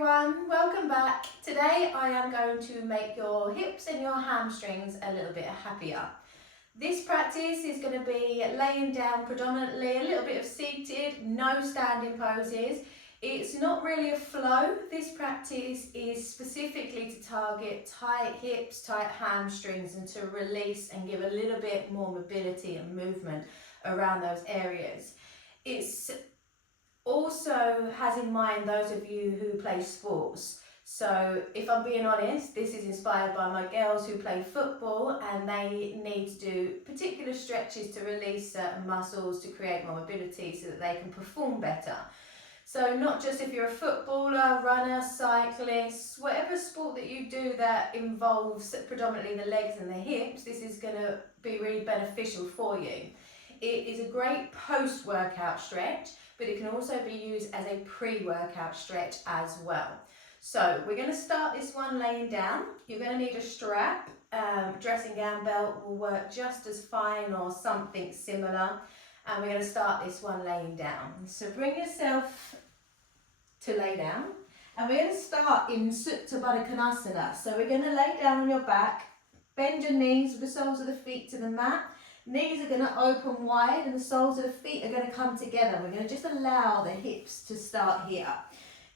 everyone, welcome back. Today I am going to make your hips and your hamstrings a little bit happier. This practice is going to be laying down predominantly, a little bit of seated, no standing poses. It's not really a flow. This practice is specifically to target tight hips, tight hamstrings, and to release and give a little bit more mobility and movement around those areas. It's also has in mind those of you who play sports. So if I'm being honest, this is inspired by my girls who play football and they need to do particular stretches to release certain muscles to create more mobility so that they can perform better. So not just if you're a footballer, runner, cyclist, whatever sport that you do that involves predominantly the legs and the hips, this is going to be really beneficial for you. It is a great post-workout stretch, but it can also be used as a pre-workout stretch as well. So we're going to start this one laying down. You're going to need a strap. Dressing gown belt will work just as fine or something similar. And we're going to start this one laying down. So bring yourself to lay down. And we're going to start in Supta Baddha Konasana. So we're going to lay down on your back, bend your knees with the soles of the feet to the mat. Knees are going to open wide and the soles of the feet are going to come together. We're going to just allow the hips to start here.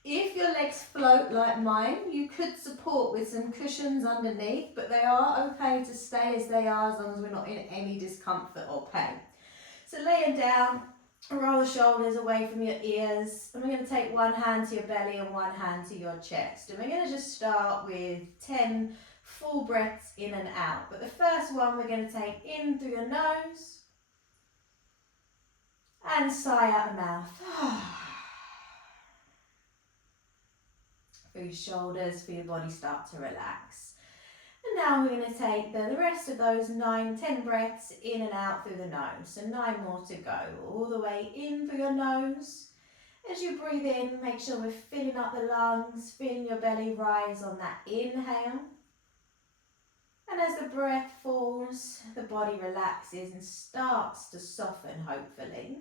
If your legs float like mine, you could support with some cushions underneath, but they are okay to stay as they are as long as we're not in any discomfort or pain. So laying down, roll the shoulders away from your ears, and we're going to take one hand to your belly and one hand to your chest. And we're going to just start with 10 full breaths in and out. But the first one we're going to take in through your nose and sigh out the mouth. Through your shoulders, feel your body start to relax. And now we're going to take the rest of those 9-10 breaths in and out through the nose. So 9 more to go. All the way in through your nose. As you breathe in, make sure we're filling up the lungs, feeling your belly rise on that inhale. And as the breath falls, the body relaxes and starts to soften, hopefully.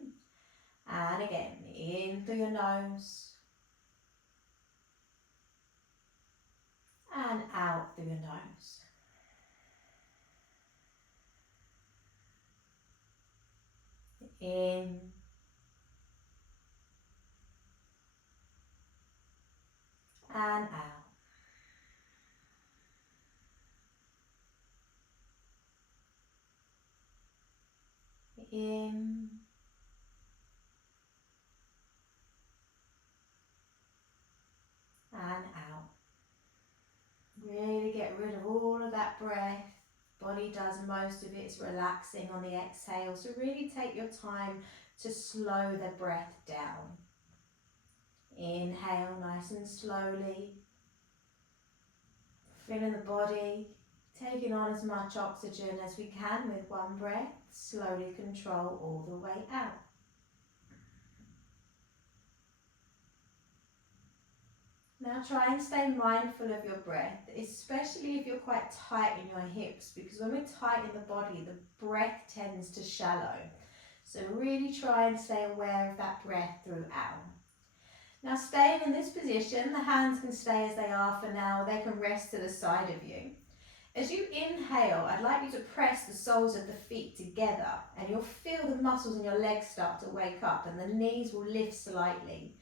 And again, in through your nose. And out through your nose. In. And out. In and out. Really get rid of all of that breath. Body does most of its relaxing on the exhale. So really take your time to slow the breath down. Inhale nice and slowly. Filling the body. Taking on as much oxygen as we can with one breath. Slowly control all the way out. Now try and stay mindful of your breath, especially if you're quite tight in your hips, because when we're tight in the body, the breath tends to shallow. So really try and stay aware of that breath throughout. Now staying in this position, the hands can stay as they are for now. They can rest to the side of you. As you inhale, I'd like you to press the soles of the feet together and you'll feel the muscles in your legs start to wake up and the knees will lift slightly.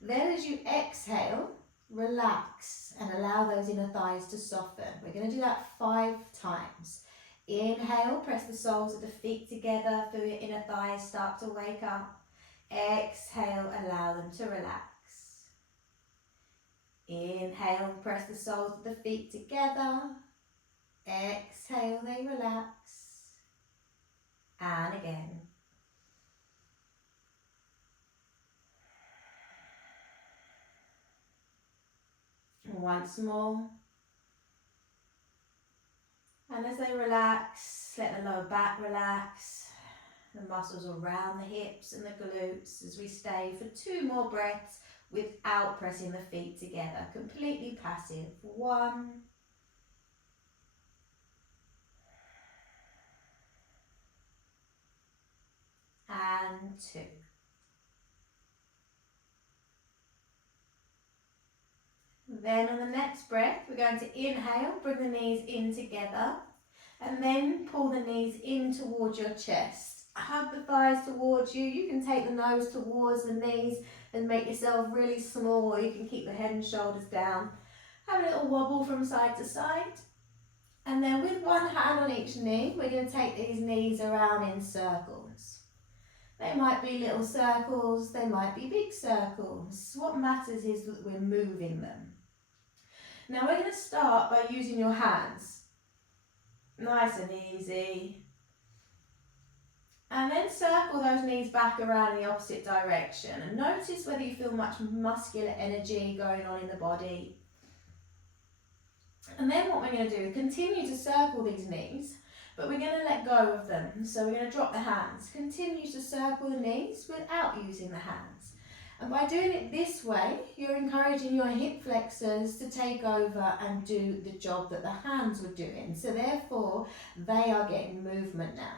Then as you exhale, relax and allow those inner thighs to soften. We're going to do that 5 times. Inhale, press the soles of the feet together, feel your inner thighs start to wake up. Exhale, allow them to relax. Inhale, press the soles of the feet together. Exhale, they relax. And again. Once more. And as they relax, let the lower back relax. The muscles around the hips and the glutes as we stay for 2 more breaths without pressing the feet together. Completely passive. 1. And 2. Then on the next breath, we're going to inhale, bring the knees in together, and then pull the knees in towards your chest. Hug the thighs towards you. You can take the nose towards the knees and make yourself really small, or you can keep the head and shoulders down. Have a little wobble from side to side. And then with one hand on each knee, we're going to take these knees around in circles. They might be little circles, they might be big circles. What matters is that we're moving them. Now we're going to start by using your hands. Nice and easy. And then circle those knees back around in the opposite direction. And notice whether you feel much muscular energy going on in the body. And then what we're going to do is continue to circle these knees, but we're going to let go of them. So we're going to drop the hands. Continue to circle the knees without using the hands. And by doing it this way, you're encouraging your hip flexors to take over and do the job that the hands were doing. So therefore, they are getting movement now.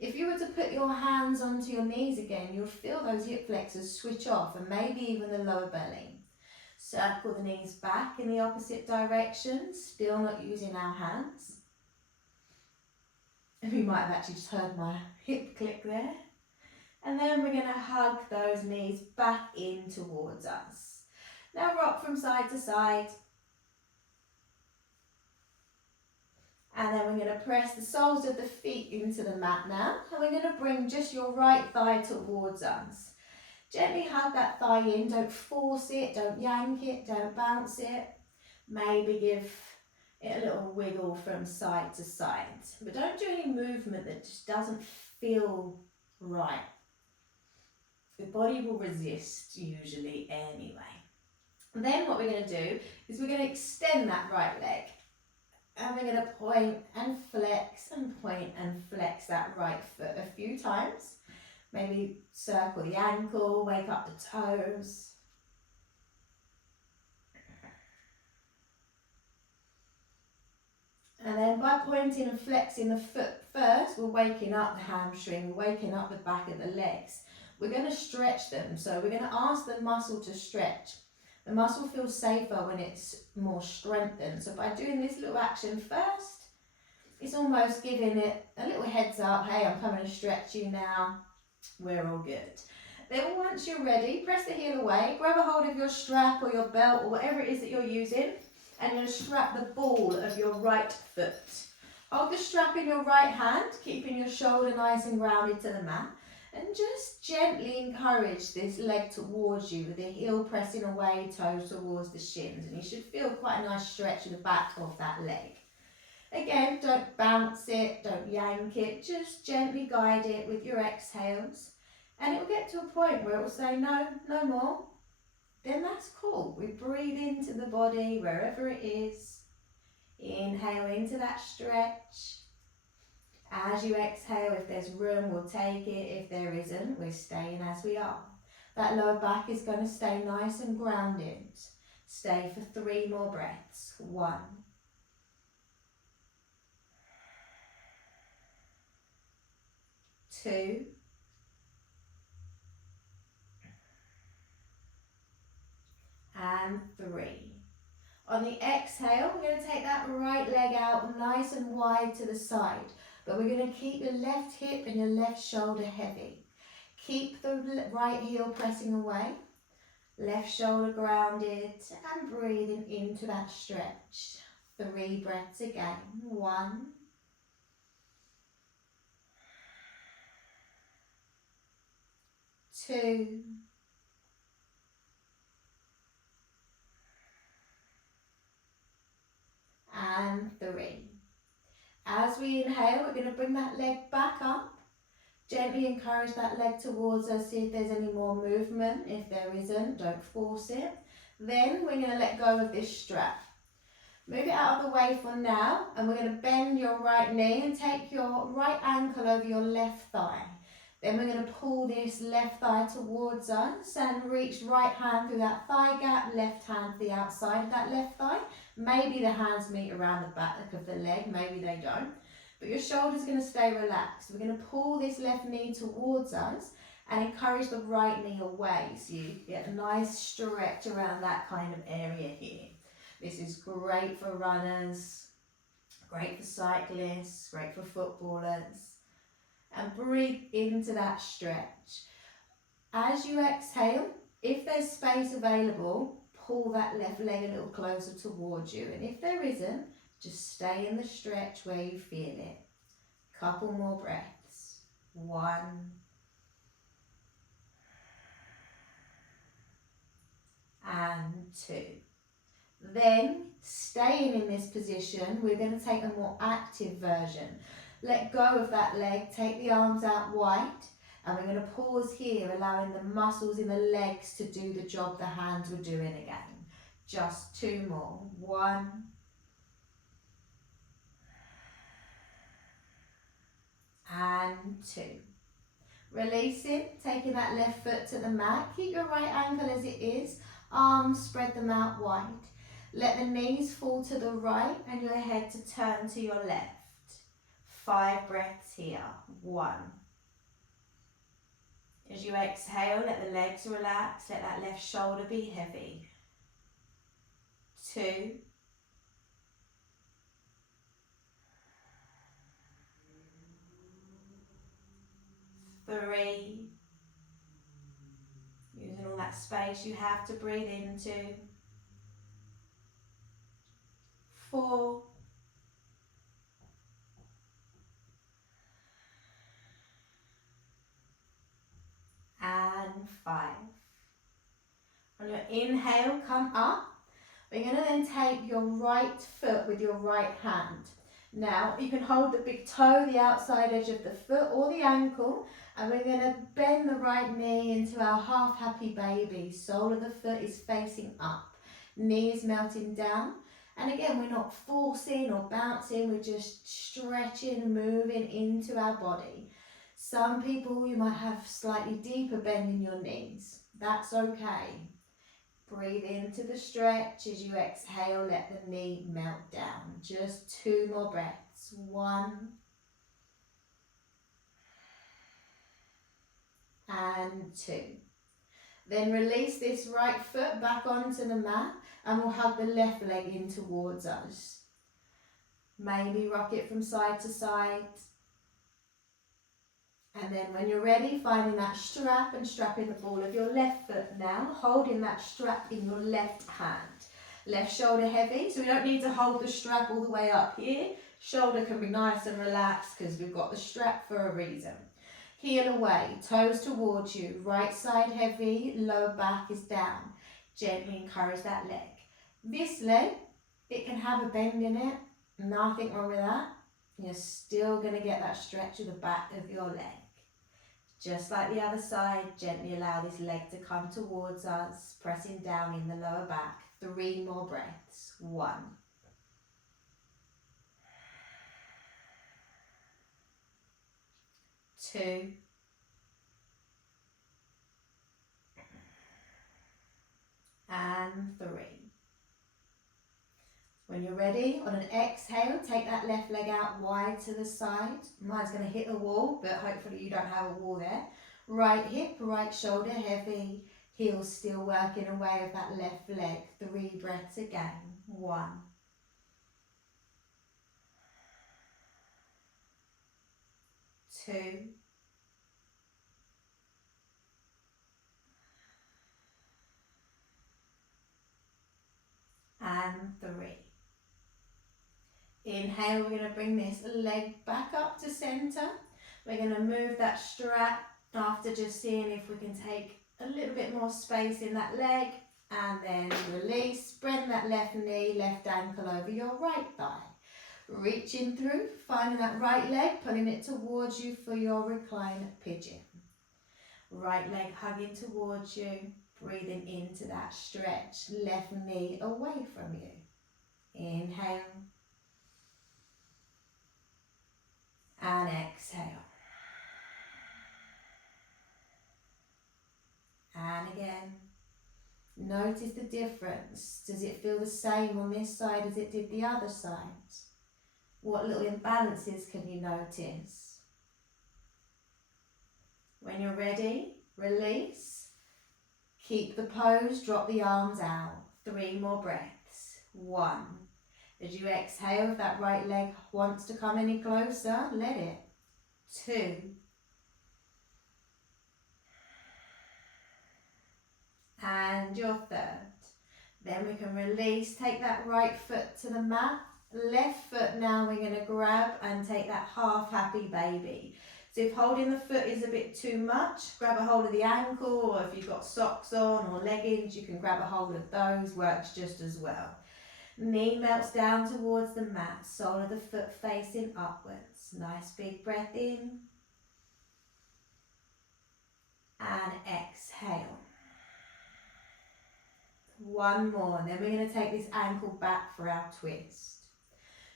If you were to put your hands onto your knees again, you'll feel those hip flexors switch off and maybe even the lower belly. Circle the knees back in the opposite direction, still not using our hands. And you might have actually just heard my hip click there. And then we're going to hug those knees back in towards us. Now rock from side to side. And then we're going to press the soles of the feet into the mat now. And we're going to bring just your right thigh towards us. Gently hug that thigh in, don't force it, don't yank it, don't bounce it. Maybe give it a little wiggle from side to side. But don't do any movement that just doesn't feel right. The body will resist usually anyway. And then what we're going to do is we're going to extend that right leg. And we're going to point and flex that right foot a few times. Maybe circle the ankle, wake up the toes. And then by pointing and flexing the foot first, we're waking up the hamstring, we're waking up the back of the legs. We're going to stretch them, so we're going to ask the muscle to stretch. The muscle feels safer when it's more strengthened. So by doing this little action first, it's almost giving it a little heads up, hey, I'm coming to stretch you now. We're all good. Then once you're ready, press the heel away, grab a hold of your strap or your belt or whatever it is that you're using, and you're going to strap the ball of your right foot. Hold the strap in your right hand, keeping your shoulder nice and grounded to the mat, and just gently encourage this leg towards you with the heel pressing away, toes towards the shins, and you should feel quite a nice stretch in the back of that leg. Again, don't bounce it, don't yank it, just gently guide it with your exhales. And it will get to a point where it will say, no, no more. Then that's cool. We breathe into the body wherever it is. Inhale into that stretch. As you exhale, if there's room, we'll take it. If there isn't, we're staying as we are. That lower back is going to stay nice and grounded. Stay for 3 more breaths. 1. 2. And 3. On the exhale, we're going to take that right leg out nice and wide to the side, but we're going to keep your left hip and your left shoulder heavy. Keep the right heel pressing away, left shoulder grounded, and breathing into that stretch. 3 breaths again. 1. 2. And 3. As we inhale, we're going to bring that leg back up. Gently encourage that leg towards us, see if there's any more movement. If there isn't, don't force it. Then we're going to let go of this strap. Move it out of the way for now, and we're going to bend your right knee and take your right ankle over your left thigh. Then we're going to pull this left thigh towards us and reach right hand through that thigh gap, left hand to the outside of that left thigh. Maybe the hands meet around the back of the leg, maybe they don't. But your shoulder's going to stay relaxed. We're going to pull this left knee towards us and encourage the right knee away. So you get a nice stretch around that kind of area here. This is great for runners, great for cyclists, great for footballers. And breathe into that stretch. As you exhale, if there's space available, pull that left leg a little closer towards you. And if there isn't, just stay in the stretch where you feel it. Couple more breaths. 1. And 2. Then, staying in this position, we're going to take a more active version. Let go of that leg, take the arms out wide, and we're going to pause here, allowing the muscles in the legs to do the job the hands were doing again. Just 2 more. 1. And 2. Releasing, taking that left foot to the mat. Keep your right ankle as it is. Arms, spread them out wide. Let the knees fall to the right and your head to turn to your left. 5 breaths here. 1. As you exhale, let the legs relax. Let that left shoulder be heavy. 2. 3. Using all that space you have to breathe into. 4. And 5. On your inhale, come up. We're going to then take your right foot with your right hand. Now, you can hold the big toe, the outside edge of the foot or the ankle, and we're going to bend the right knee into our half happy baby. Sole of the foot is facing up. Knee is melting down. And again, we're not forcing or bouncing, we're just stretching, moving into our body. Some people, you might have slightly deeper bend in your knees. That's okay. Breathe into the stretch. As you exhale, let the knee melt down. Just 2 more breaths. 1. And 2. Then release this right foot back onto the mat and we'll hug the left leg in towards us. Maybe rock it from side to side. And then when you're ready, finding that strap and strapping the ball of your left foot now, holding that strap in your left hand. Left shoulder heavy, so we don't need to hold the strap all the way up here. Shoulder can be nice and relaxed because we've got the strap for a reason. Heel away, toes towards you, right side heavy, lower back is down. Gently encourage that leg. This leg, it can have a bend in it, nothing wrong with that. You're still going to get that stretch of the back of your leg. Just like the other side, gently allow this leg to come towards us, pressing down in the lower back. 3 more breaths. 1. 2. And 3. When you're ready, on an exhale, take that left leg out wide to the side. Mine's going to hit the wall, but hopefully you don't have a wall there. Right hip, right shoulder heavy. Heels still working away with that left leg. 3 breaths again. 1. 2. And 3. Inhale, we're going to bring this leg back up to center. We're going to move that strap after just seeing if we can take a little bit more space in that leg. And then release, spread that left knee, left ankle over your right thigh. Reaching through, finding that right leg, pulling it towards you for your recline pigeon. Right leg hugging towards you, breathing into that stretch. Left knee away from you. Inhale. And exhale. And again. Notice the difference. Does it feel the same on this side as it did the other side? What little imbalances can you notice? When you're ready, release. Keep the pose, drop the arms out. 3 more breaths. 1. As you exhale, if that right leg wants to come any closer, let it. 2. And your 3rd. Then we can release, take that right foot to the mat. Left foot now we're going to grab and take that half happy baby. So if holding the foot is a bit too much, grab a hold of the ankle, or if you've got socks on or leggings, you can grab a hold of those, works just as well. Knee melts down towards the mat, sole of the foot facing upwards. Nice big breath in. And exhale. 1 more, and then we're going to take this ankle back for our twist.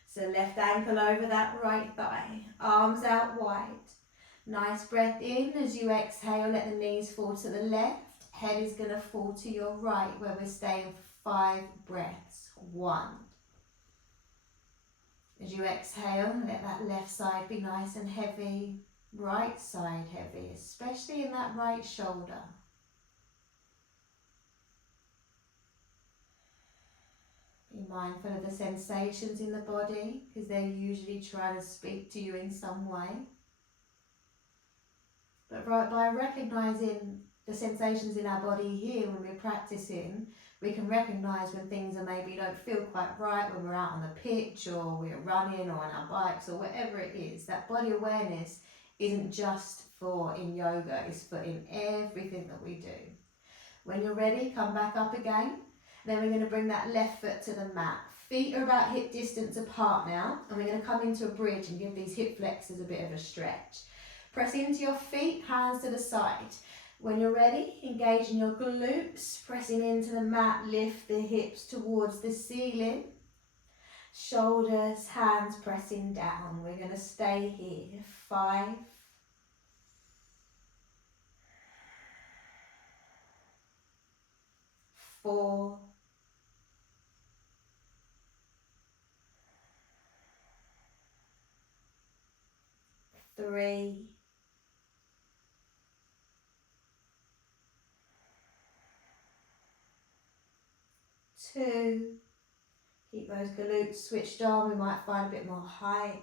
So left ankle over that right thigh, arms out wide. Nice breath in. As you exhale, let the knees fall to the left. Head is going to fall to your right, where we're staying for 5 breaths. 1. As you exhale, let that left side be nice and heavy. Right side heavy, especially in that right shoulder. Be mindful of the sensations in the body, because they're usually trying to speak to you in some way. But by recognising the sensations in our body here when we're practicing, we can recognise when things are maybe don't feel quite right, when we're out on the pitch or we're running or on our bikes or whatever it is. That body awareness isn't just for in yoga, it's for in everything that we do. When you're ready, come back up again. Then we're going to bring that left foot to the mat. Feet are about hip distance apart now, and we're going to come into a bridge and give these hip flexors a bit of a stretch. Press into your feet, hands to the side. When you're ready, engage in your glutes, pressing into the mat, lift the hips towards the ceiling. Shoulders, hands pressing down. We're going to stay here. 5. 4. 3. 2. Keep those glutes switched on. We might find a bit more height.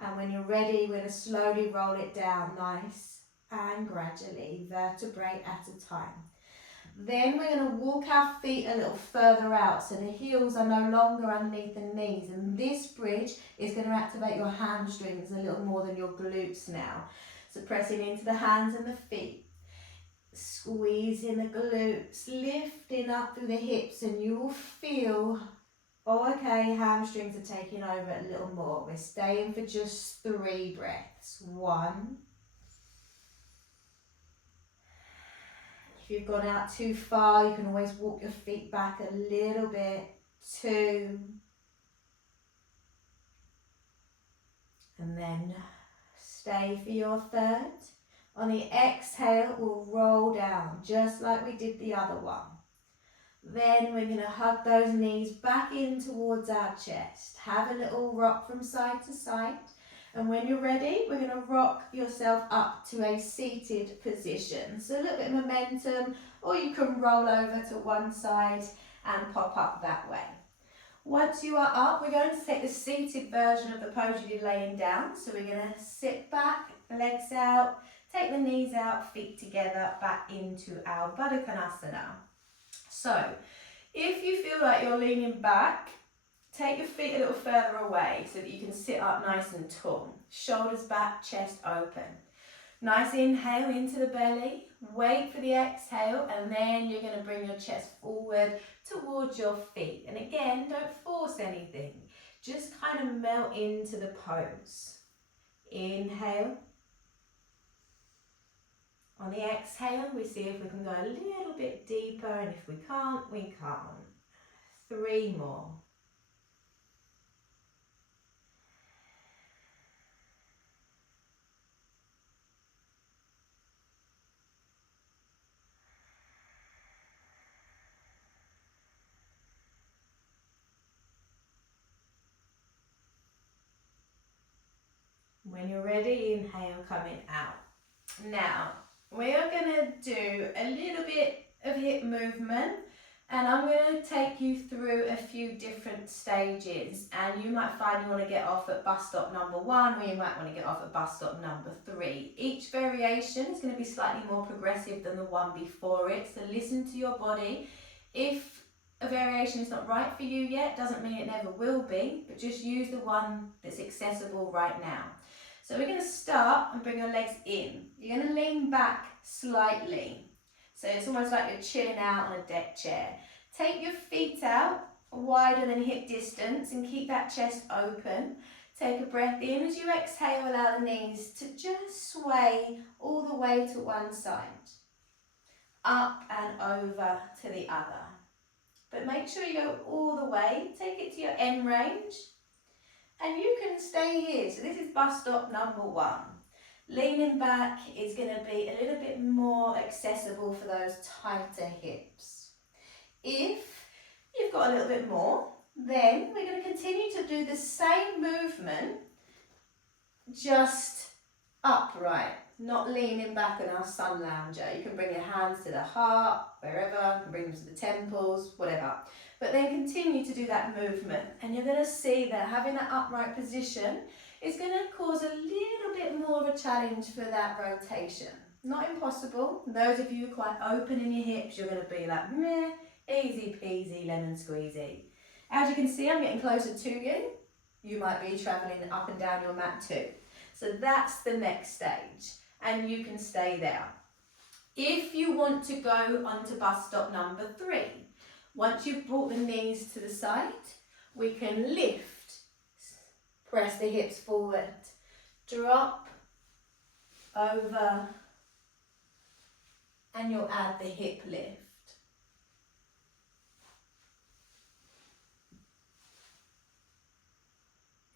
And when you're ready, we're going to slowly roll it down, nice and gradually, vertebrae at a time. Then we're going to walk our feet a little further out, so the heels are no longer underneath the knees. And this bridge is going to activate your hamstrings a little more than your glutes now. So pressing into the hands and the feet. Squeezing the glutes, lifting up through the hips, and you will feel, oh, okay, hamstrings are taking over a little more. We're staying for just 3 breaths. 1. If you've gone out too far, you can always walk your feet back a little bit. 2. And then stay for your 3rd. On the exhale, we'll roll down, just like we did the other one. Then we're going to hug those knees back in towards our chest. Have a little rock from side to side. And when you're ready, we're going to rock yourself up to a seated position. So a little bit of momentum, or you can roll over to one side and pop up that way. Once you are up, we're going to take the seated version of the pose you did laying down. So we're going to sit back, legs out, take the knees out, feet together, back into our Baddha-Konasana. So, if you feel like you're leaning back, take your feet a little further away so that you can sit up nice and tall. Shoulders back, chest open. Nice inhale into the belly. Wait for the exhale, and then you're going to bring your chest forward towards your feet. And again, don't force anything. Just kind of melt into the pose. Inhale. On the exhale, we see if we can go a little bit deeper, and if we can't, we can't. 3 more. When you're ready, inhale, coming out. Now, we are going to do a little bit of hip movement, and I'm going to take you through a few different stages, and you might find you want to get off at bus stop number 1, or you might want to get off at bus stop number 3. Each variation is going to be slightly more progressive than the one before it, so listen to your body. If a variation is not right for you yet, doesn't mean it never will be, but just use the one that's accessible right now. So we're going to start and bring your legs in. You're going to lean back slightly. So it's almost like you're chilling out on a deck chair. Take your feet out wider than hip distance and keep that chest open. Take a breath in. As you exhale, allow the knees to just sway all the way to one side. Up and over to the other. But make sure you go all the way. Take it to your end range. And you can stay here. So this is bus stop number 1. Leaning back is going to be a little bit more accessible for those tighter hips. If you've got a little bit more, then we're going to continue to do the same movement, just upright, not leaning back on our sun lounger. You can bring your hands to the heart, wherever, you can bring them to the temples, whatever. But then continue to do that movement, and you're going to see that having that upright position is going to cause a little bit more of a challenge for that rotation. Not impossible. Those of you who are quite open in your hips, you're going to be like, meh, easy peasy, lemon squeezy. As you can see, I'm getting closer to you. You might be travelling up and down your mat too. So that's the next stage, and you can stay there. If you want to go onto bus stop number 3, once you've brought the knees to the side, we can lift. Press the hips forward, drop, over, and you'll add the hip lift.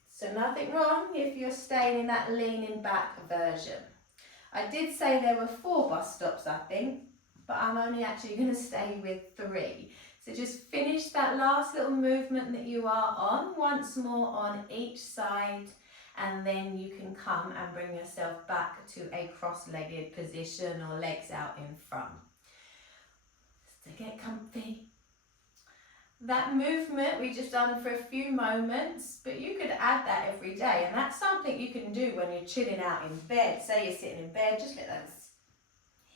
So nothing wrong if you're staying in that leaning back version. I did say there were 4 bus stops, I think, but I'm only actually going to stay with 3. So just finish that last little movement that you are on, once more on each side, and then you can come and bring yourself back to a cross-legged position or legs out in front. So get comfy. That movement we just done for a few moments, but you could add that every day, and that's something you can do when you're chilling out in bed. Say you're sitting in bed, just let those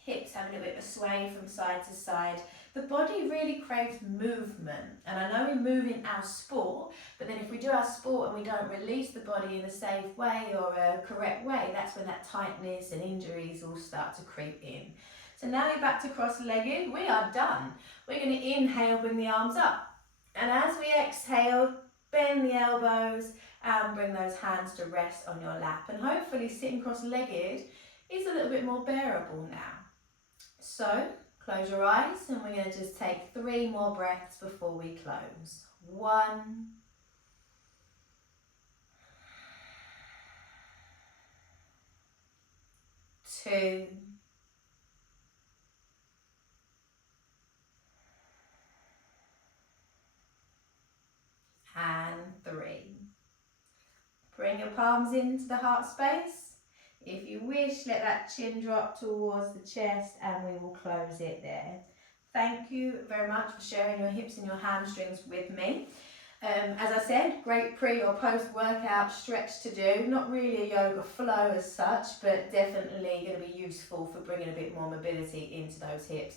hips have a little bit of a sway from side to side. The body really craves movement, and I know we move in our sport, but then if we do our sport and we don't release the body in a safe way or a correct way, that's when that tightness and injuries all start to creep in. So now you're back to cross-legged, we are done. We're going to inhale, bring the arms up, and as we exhale, bend the elbows and bring those hands to rest on your lap, and hopefully sitting cross-legged is a little bit more bearable now. So close your eyes, and we're going to just take 3 more breaths before we close. 1, 2, and 3. Bring your palms into the heart space. If you wish, let that chin drop towards the chest, and we will close it there. Thank you very much for sharing your hips and your hamstrings with me. As I said, great pre or post-workout stretch to do. Not really a yoga flow as such, but definitely going to be useful for bringing a bit more mobility into those hips.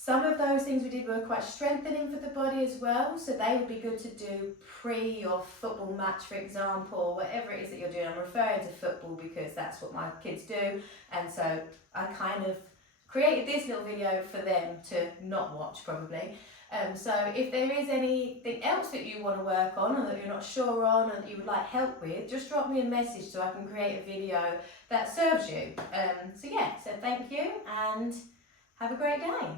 Some of those things we did were quite strengthening for the body as well, so they would be good to do pre your football match, for example, whatever it is that you're doing. I'm referring to football because that's what my kids do, and so I kind of created this little video for them to not watch probably. So if there is anything else that you want to work on or that you're not sure on and that you would like help with, just drop me a message so I can create a video that serves you. So thank you and have a great day.